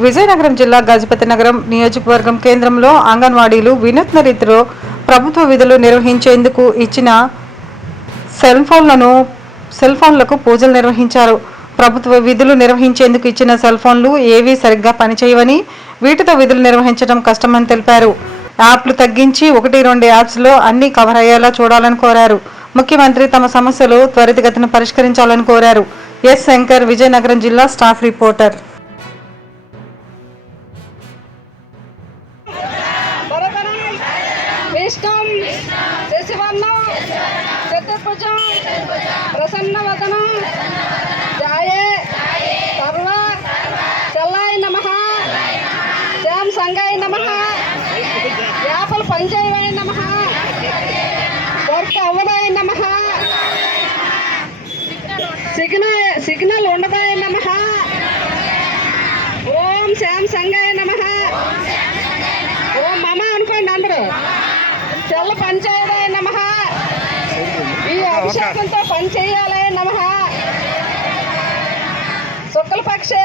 విజయనగరం జిల్లా గజపతి నగరం నియోజకవర్గం కేంద్రంలో అంగన్వాడీలు వినూత్న రీతిలో ప్రభుత్వ విధులు నిర్వహించేందుకు ఇచ్చిన సెల్ ఫోన్లను సెల్ ఫోన్లకు పూజలు నిర్వహించారు. ప్రభుత్వ విధులు నిర్వహించేందుకు ఇచ్చిన సెల్ ఫోన్లు ఏవీ సరిగ్గా పనిచేయవని వీటితో విధులు నిర్వహించడం కష్టమని తెలిపారు. యాప్లు తగ్గించి ఒకటి రెండు యాప్స్లో అన్ని కవర్ అయ్యేలా చూడాలని కోరారు. ముఖ్యమంత్రి తమ సమస్యలు త్వరితగతిన పరిష్కరించాలని కోరారు. ఎస్ శంకర్ విజయనగరం జిల్లా స్టాఫ్ రిపోర్టర్. శశివర్ణం చతుర్భుజం ప్రసన్నవదనం జాయే సర్వ చల్లాయ నమ శ్యామ్ సంగాయ నమ యాపల పంచాయ నమ వర్క్ అవ్వదాయ నమ సిగ్నల్ సిగ్నల్ ఉండదాయ నమ ఓం శ్యాం సంగాయ నమ తెల్ల పంచాయదాయ నమ. ఈ అభిషేకంతో పని చేయాలి నమ శుక్లపక్షే